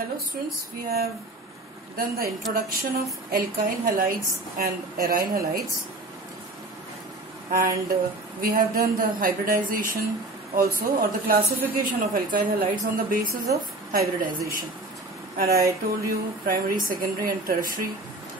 Hello students, we have done the introduction of alkyl halides and aryl halides, and we have done the hybridization also, or the classification of alkyl halides on the basis of hybridization. And I told you primary, secondary and tertiary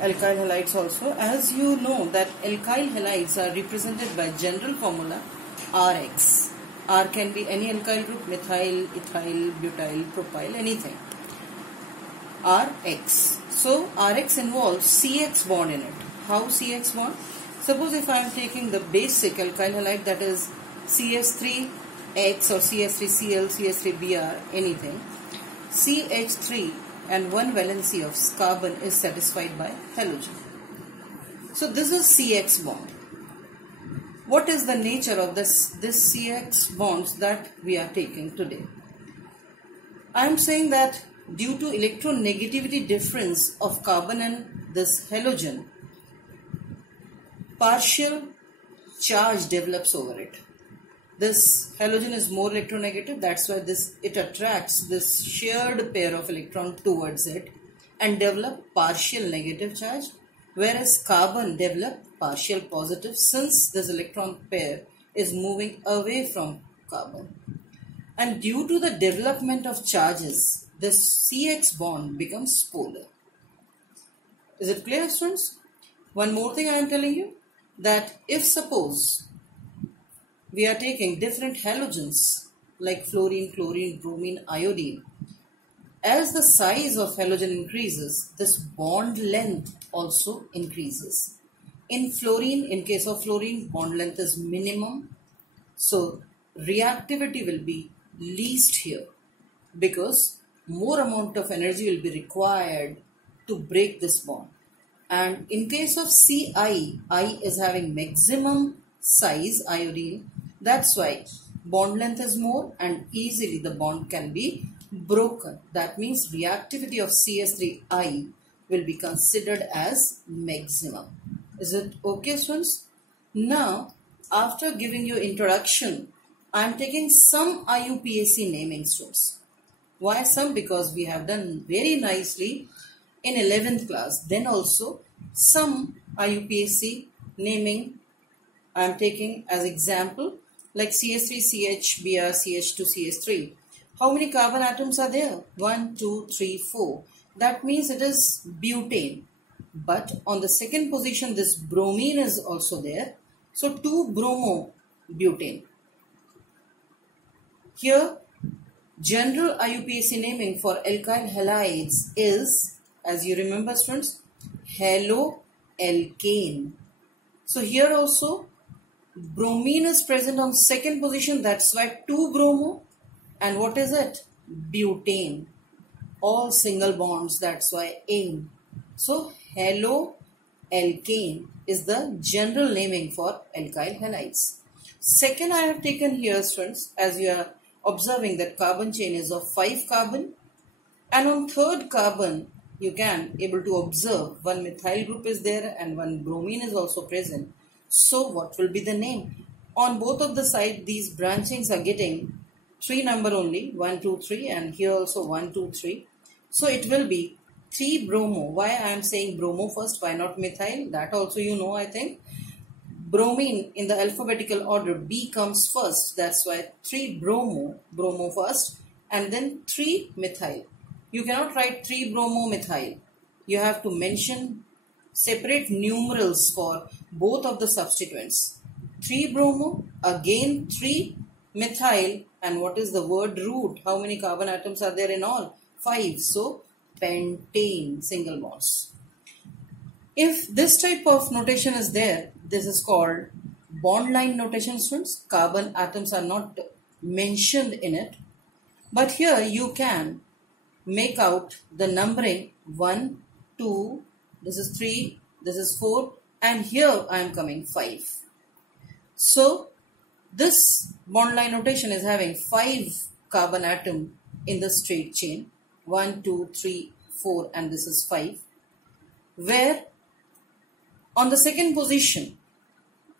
alkyl halides also. As you know that alkyl halides are represented by general formula Rx. R can be any alkyl group, methyl, ethyl, butyl, propyl, anything. Rx. So Rx involves CX bond in it. How CX bond? Suppose if I am taking the basic alkyl halide, that is CS3X or CS3Cl, CS3Br, anything. CH3 and one valency of carbon is satisfied by halogen. So this is CX bond. What is the nature of this CX bonds that we are taking today? I am saying that due to electronegativity difference of carbon and this halogen, partial charge develops over it. This halogen is more electronegative, that's why it attracts this shared pair of electrons towards it and develop partial negative charge, whereas carbon develop partial positive since this electron pair is moving away from carbon. And due to the development of charges, this CX bond becomes polar. Is it clear, students? One more thing I am telling you, that if suppose we are taking different halogens like fluorine, chlorine, bromine, iodine, as the size of halogen increases, this bond length also increases. In fluorine, in case of fluorine, bond length is minimum. So reactivity will be least here because more amount of energy will be required to break this bond. And in case of Ci, I is having maximum size, iodine, that's why bond length is more and easily the bond can be broken. That means reactivity of CS3I will be considered as maximum. Is it okay, students? Now, after giving you introduction, I am taking some Iupac naming, students. Why some? Because we have done very nicely in 11th class. Then also some Iupac naming I am taking as example, like CH3, CH, Br, CH2, CH3. How many carbon atoms are there? 1, 2, 3, 4. That means it is butane. But on the second position, this bromine is also there. So 2-bromo-butane. Here, general Iupac naming for alkyl halides is, as you remember, students, haloalkane. So here also, bromine is present on second position. That's why 2-bromo. And what is it? Butane. All single bonds. That's why ane. So haloalkane is the general naming for alkyl halides. Second, I have taken here, students, as you are observing that carbon chain is of 5 carbon, and on third carbon you can able to observe one methyl group is there and one bromine is also present. So what will be the name? On both of the side these branchings are getting 3 number only, 1, 2, 3, and here also 1, 2, 3. So it will be 3-bromo. Why I am saying bromo first, why not methyl? That also you know, I think. Bromine in the alphabetical order, B comes first. That's why 3-bromo, bromo first, and then 3-methyl. You cannot write 3-bromo-methyl. You have to mention separate numerals for both of the substituents. 3-bromo, again 3-methyl, and what is the word root? How many carbon atoms are there in all? 5. So pentane, single bonds. If this type of notation is there, this is called bond line notation, students. Carbon atoms are not mentioned in it. But here you can make out the numbering 1, 2, this is 3, this is 4, and here I am coming 5. So this bond line notation is having 5 carbon atom in the straight chain. 1, 2, 3, 4, and this is 5. Where on the second position,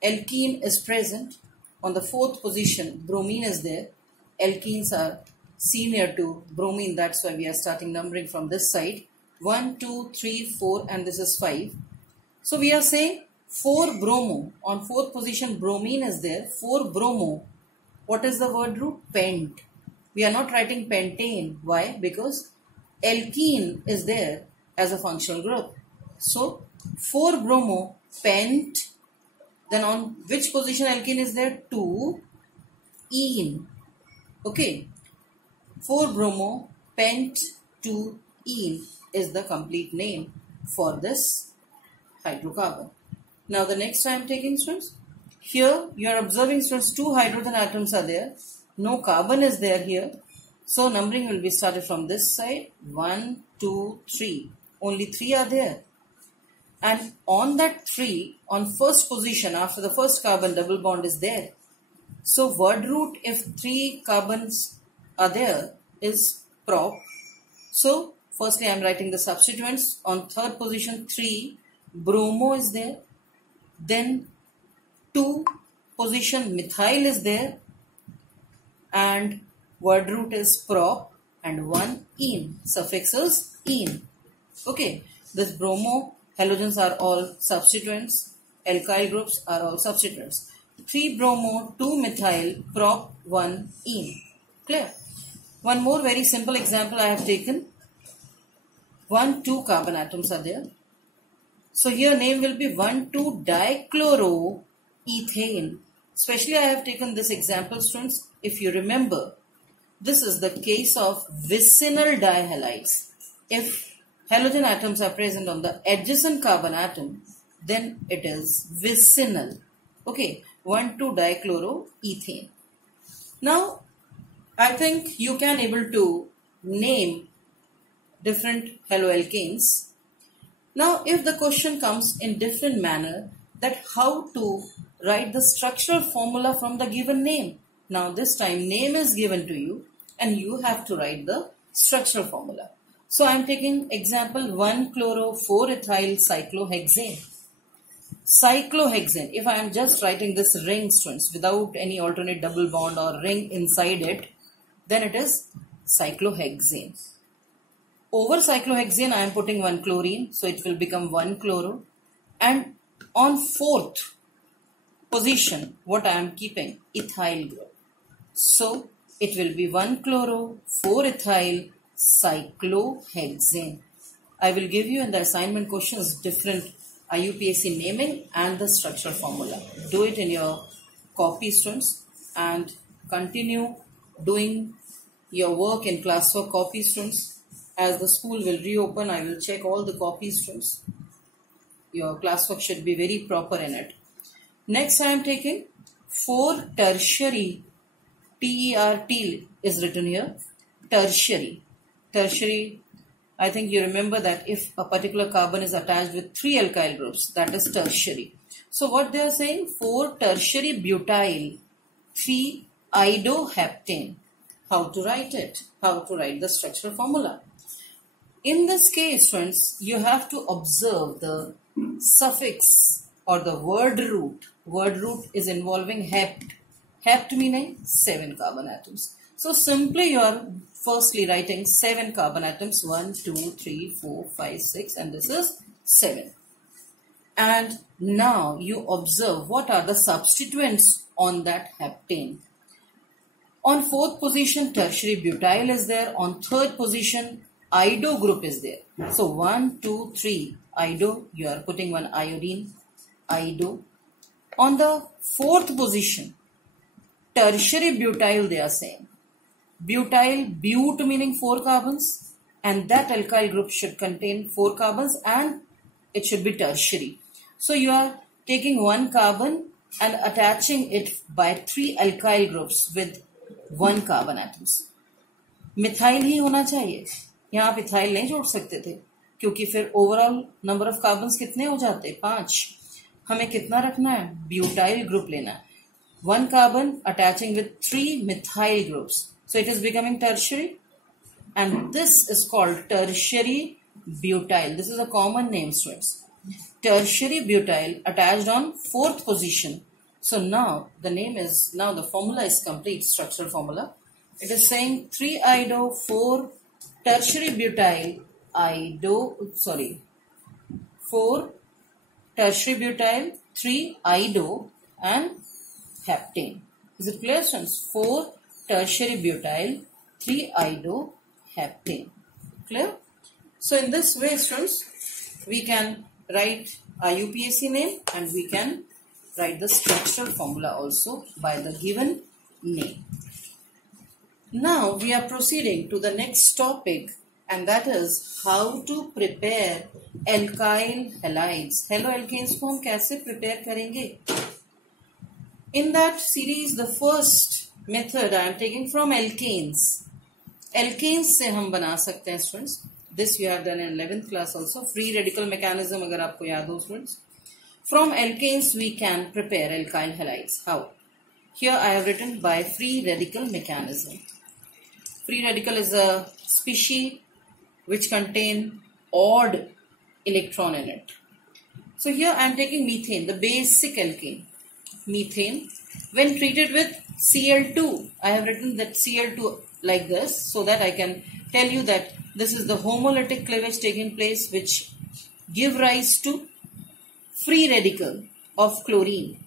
alkene is present. On the fourth position, bromine is there. Alkenes are senior to bromine. That's why we are starting numbering from this side. 1, 2, 3, 4 and this is 5. So we are saying 4 bromo. On 4th position bromine is there. 4 bromo. What is the word root? Pent. We are not writing pentane. Why? Because alkene is there as a functional group. So 4 bromo pent. Then on which position alkene is there? 2 ene. Okay. 4 bromo pent 2 ene is the complete name for this hydrocarbon. Now the next I am taking, students. Here you are observing, students, 2 hydrogen atoms are there. No carbon is there here. So numbering will be started from this side. 1, 2, 3. Only 3 are there. And on that 3, on first position, after the first carbon, double bond is there. So word root, if 3 carbons are there, is prop. So firstly I am writing the substituents. On 3rd position 3 bromo is there. Then 2 position methyl is there. And word root is prop and 1 ene. Suffix is ene. Okay. This bromo halogens are all substituents. Alkyl groups are all substituents. 3 bromo, 2 methyl, prop, 1 ene. Clear? One more very simple example I have taken. 1, 2 carbon atoms are there. So here name will be 1, 2 dichloroethane. Especially I have taken this example, students. If you remember, this is the case of vicinal dihalides. If halogen atoms are present on the adjacent carbon atom, then it is vicinal. Okay, 1, 2 dichloroethane. Now, I think you can able to name different haloalkanes. Now, if the question comes in different manner, that how to write the structural formula from the given name. Now, this time name is given to you and you have to write the structural formula. So, I am taking example 1-chloro-4-ethyl cyclohexane. Cyclohexane, if I am just writing this ring, students, without any alternate double bond or ring inside it, then it is cyclohexane. Over cyclohexane, I am putting 1 chlorine, so it will become 1 chloro. And on 4th position, what I am keeping? Ethyl group. So it will be 1 chloro, 4 ethyl, cyclohexane. I will give you in the assignment questions different IUPAC naming and the structural formula. Do it in your copy, students, and continue doing your work in classwork copy, students. As the school will reopen, I will check all the copies, students. Your classwork should be very proper in it. Next, I am taking 4 tertiary. T-E-R-T is written here. Tertiary. Tertiary, I think you remember that if a particular carbon is attached with 3 alkyl groups, that is tertiary. So what they are saying? 4 tertiary butyl 3-iodoheptane. How to write it? How to write the structural formula? In this case, friends, you have to observe the suffix or the word root. Word root is involving hept. Hept meaning 7 carbon atoms. So simply you are firstly writing 7 carbon atoms. 1, 2, 3, 4, 5, 6 and this is 7. And now you observe what are the substituents on that heptane. On 4th position, tertiary butyl is there. On 3rd position, iodo group is there. So 1, 2, 3, iodo, you are putting 1 iodine, iodo. On the 4th position, tertiary butyl they are saying. Butyl, but meaning 4 carbons, and that alkyl group should contain 4 carbons and it should be tertiary. So you are taking 1 carbon and attaching it by 3 alkyl groups with 1 carbon atoms. Methyl ही होना चाहिए, यहाँ आप ethyl नहीं जोड़ सकते थे क्योंकि फिर ओवरऑल नंबर ऑफ कार्बन्स कितने हो जाते? 5. हमें कितना रखना है? ब्यूटाइल ग्रुप लेना है. 1 carbon attaching with 3 methyl groups. So it is becoming tertiary and this is called tertiary butyl. This is a common name, students. Tertiary butyl attached on 4th position. So now the name is, now the formula is complete, structural formula. It is saying 3-ido 4 tertiary butyl 4 tertiary butyl 3-ido and heptane. Is it clear, students? 4 tertiary butyl 3-ido heptane. Clear? So in this way, students, we can write IUPAC name and we can write the structural formula also by the given name. Now we are proceeding to the next topic, and that is how to prepare alkyl halides. Haloalkanes को हम कैसे prepare करेंगे? In that series, the first method I am taking from alkanes. Alkanes से हम बना सकते हैं, students. This you have done in 11th class also. Free radical mechanism अगर आपको याद हो, students. From alkanes we can prepare alkyl halides. How? Here I have written by free radical mechanism. Free radical is a species which contain odd electron in it. So here I am taking methane, the basic alkane. Methane, when treated with Cl2, I have written that Cl2 like this so that I can tell you that this is the homolytic cleavage taking place which give rise to free radical of chlorine,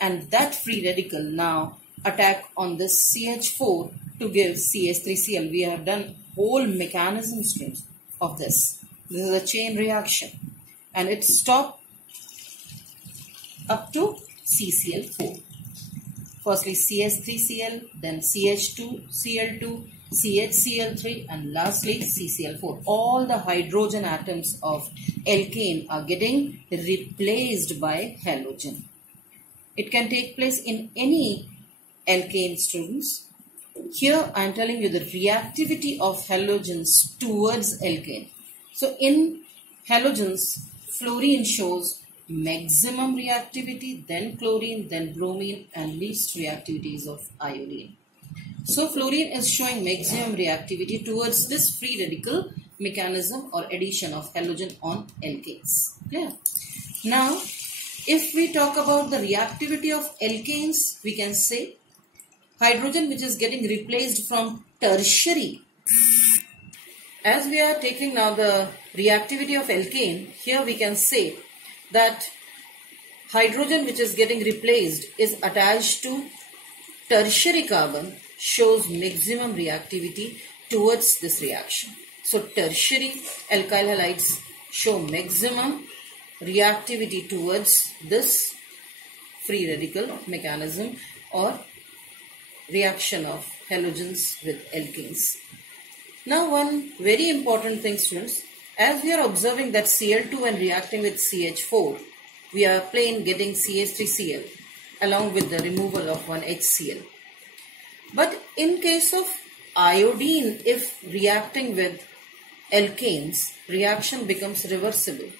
and that free radical now attack on this CH4 to give CH3Cl. We have done whole mechanism streams of this. This is a chain reaction and it stopped up to CCl4. Firstly CH3Cl, then CH2Cl2, CHCl3 and lastly CCl4. All the hydrogen atoms of alkane are getting replaced by halogen. It can take place in any alkane, students. Here I am telling you the reactivity of halogens towards alkane. So in halogens, fluorine shows maximum reactivity, then chlorine, then bromine, and least reactivities of iodine. So fluorine is showing maximum reactivity towards this free radical mechanism or addition of halogen on alkanes. Clear? Now, if we talk about the reactivity of alkanes, we can say hydrogen which is getting replaced from tertiary. As we are taking now the reactivity of alkane, here we can say that hydrogen which is getting replaced is attached to tertiary carbon, shows maximum reactivity towards this reaction. So tertiary alkyl halides show maximum reactivity towards this free radical mechanism or reaction of halogens with alkanes. Now one very important thing, students, as we are observing that Cl2 when reacting with CH4, we are plain getting CH3Cl along with the removal of one HCl. But in case of iodine, if reacting with alkanes, reaction becomes reversible.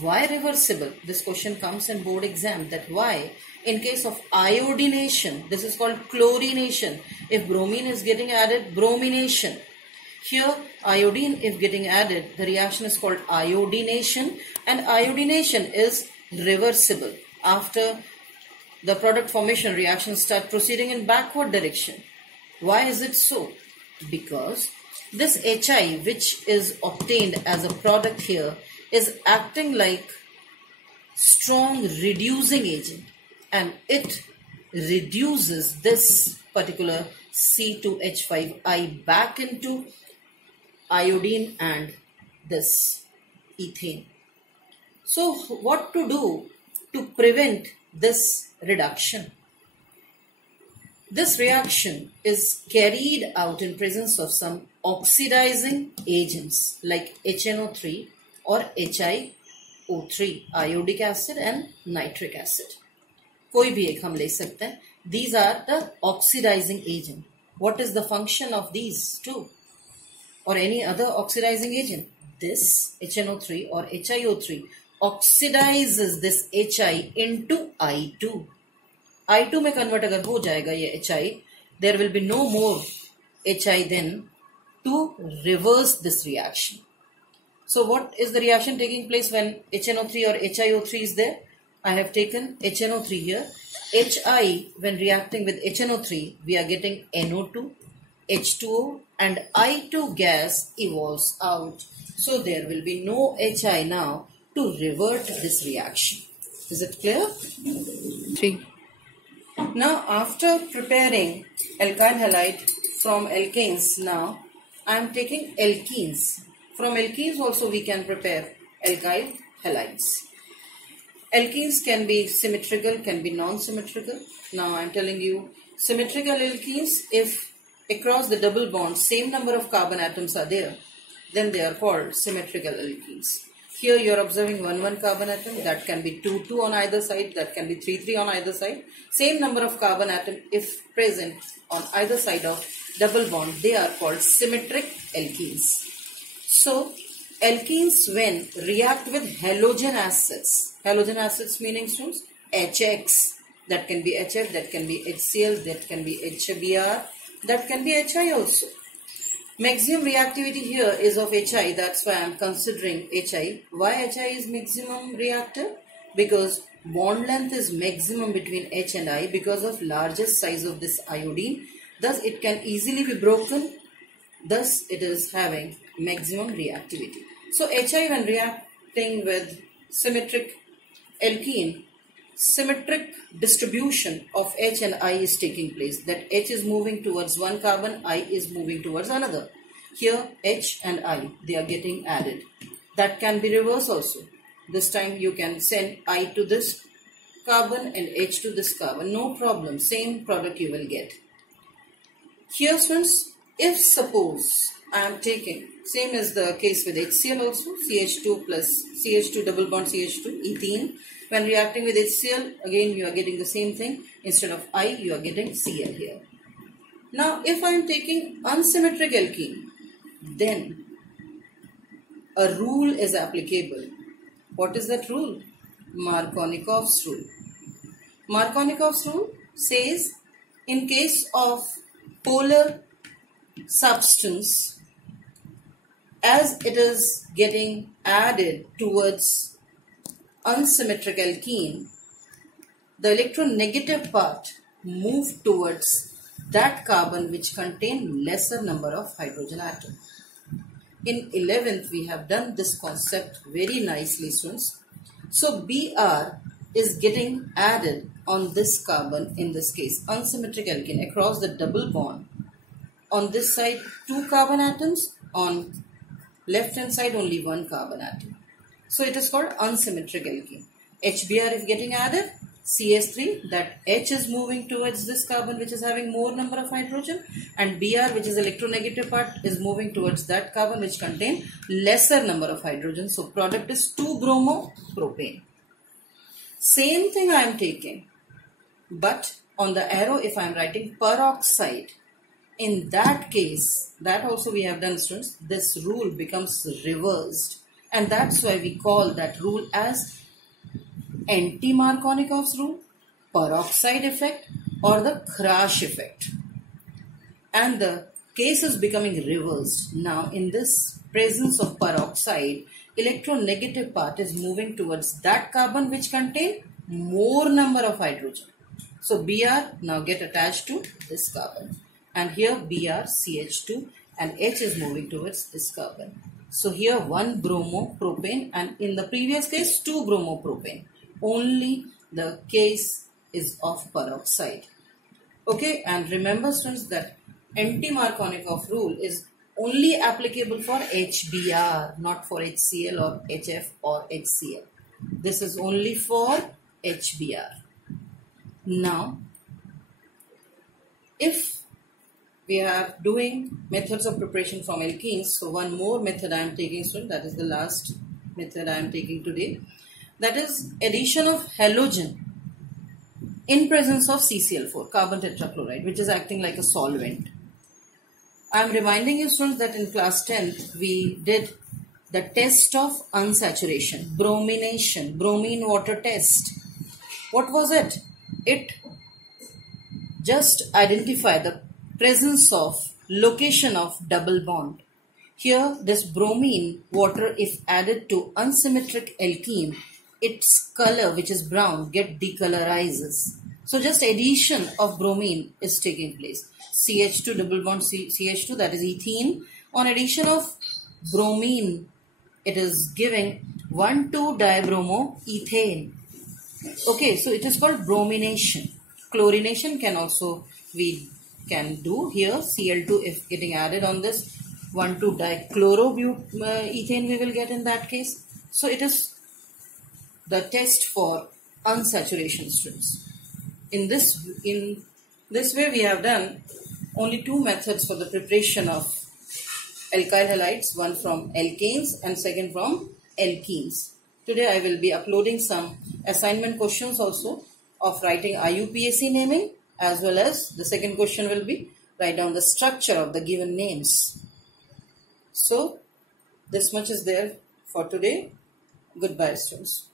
Why reversible? This question comes in board exam, that why in case of iodination, this is called chlorination. If bromine is getting added, bromination. Here iodine if getting added, the reaction is called iodination, and iodination is reversible. After the product formation, reactions start proceeding in backward direction. Why is it so? Because this HI which is obtained as a product here is acting like strong reducing agent, and it reduces this particular C2H5I back into iodine and this ethane. So what to do to prevent this reduction? This reaction is carried out in presence of some oxidizing agents like HNO3 or HiO3, iodic acid and nitric acid. कोई भी एक हम ले सकते हैं. These are the oxidizing agent. What is the function of these two or any other oxidizing agent? This HNO3 or HiO3 oxidizes this HI into I2. I2 में convert अगर हो जाएगा ये HI, there will be no more HI then to reverse this reaction. So what is the reaction taking place when HNO3 or HiO3 is there? I have taken HNO3 here. HI when reacting with HNO3, we are getting NO2. H2O and I2 gas evolves out. So there will be no HI now to revert this reaction. Is it clear? 3. Now after preparing alkyl halide from alkanes, now I am taking alkenes. From alkenes also we can prepare alkyl halides. Alkenes can be symmetrical, can be non-symmetrical. Now I am telling you, symmetrical alkenes, if across the double bond same number of carbon atoms are there, then they are called symmetrical alkenes. Here you are observing 1 carbon atom, that can be 2 on either side, that can be 3 on either side. Same number of carbon atom if present on either side of double bond, they are called symmetric alkenes. So alkenes when react with halogen acids meaning students HX, that can be HF, that can be HCl, that can be HBr, that can be HI also. Maximum reactivity here is of HI, that's why I am considering HI. Why HI is maximum reactive? Because bond length is maximum between H and I because of largest size of this iodine. Thus it can easily be broken. Thus it is having maximum reactivity. So HI when reacting with symmetric alkene, symmetric distribution of H and I is taking place. That H is moving towards one carbon, I is moving towards another. Here H and I, they are getting added. That can be reverse also. This time you can send I to this carbon and H to this carbon. No problem. Same product you will get. Here friends, if suppose I am taking, same as the case with HCl also, CH2 plus CH2 double bond CH2, ethene. When reacting with HCl, again you are getting the same thing. Instead of I, you are getting Cl here. Now if I am taking unsymmetric alkene, then a rule is applicable. What is that rule? Markovnikov's rule. Markovnikov's rule says in case of polar substance, as it is getting added towards unsymmetric alkene, the electronegative part move towards that carbon which contain lesser number of hydrogen atom. In 11th we have done this concept very nicely students. So Br is getting added on this carbon, in this case unsymmetric alkene, across the double bond. On this side 2 carbon atoms, on left hand side only 1 carbon atom. So it is called unsymmetric alkene. HBr is getting added, CH3, that H is moving towards this carbon which is having more number of hydrogen, and Br, which is electronegative part, is moving towards that carbon which contain lesser number of hydrogen. So product is 2-bromopropane. Same thing I am taking, but on the arrow if I am writing peroxide, in that case, that also we have done students, this rule becomes reversed, and that's why we call that rule as anti-Markovnikov's rule, peroxide effect, or the crash effect. And the case is becoming reversed. Now in this presence of peroxide, electronegative part is moving towards that carbon which contain more number of hydrogen. So Br now get attached to this carbon. And here Br, CH2, and H is moving towards this carbon. So here 1-bromopropane, and in the previous case 2-bromopropane. Only the case is of peroxide. Okay, and remember students that anti-Markovnikov rule is only applicable for HBr, not for HCl or HF or HCl. This is only for HBr. Now, if we are doing methods of preparation from alkenes, so one more method I am taking, student, that is the last method I am taking today. That is addition of halogen in presence of CCl4, carbon tetrachloride, which is acting like a solvent. I am reminding you students that in class 10th we did the test of unsaturation, bromination, bromine water test. What was it? It just identified the presence of location of double bond. Here this bromine water, if added to unsymmetric alkene, its color, which is brown, get decolorizes. So just addition of bromine is taking place. CH2 double bond CH2, that is ethene. On addition of bromine, it is giving 1,2-dibromoethane. Okay, so it is called bromination. Chlorination can also we can do here. Cl2 if getting added on this, 1,2-dichloroethane we will get in that case. So it is the test for unsaturation strings. In this way we have done only two methods for the preparation of alkyl halides, one from alkanes and second from alkenes. Today I will be uploading some assignment questions also of writing Iupac naming, as well as the second question will be write down the structure of the given names. So this much is there for today. Goodbye, students.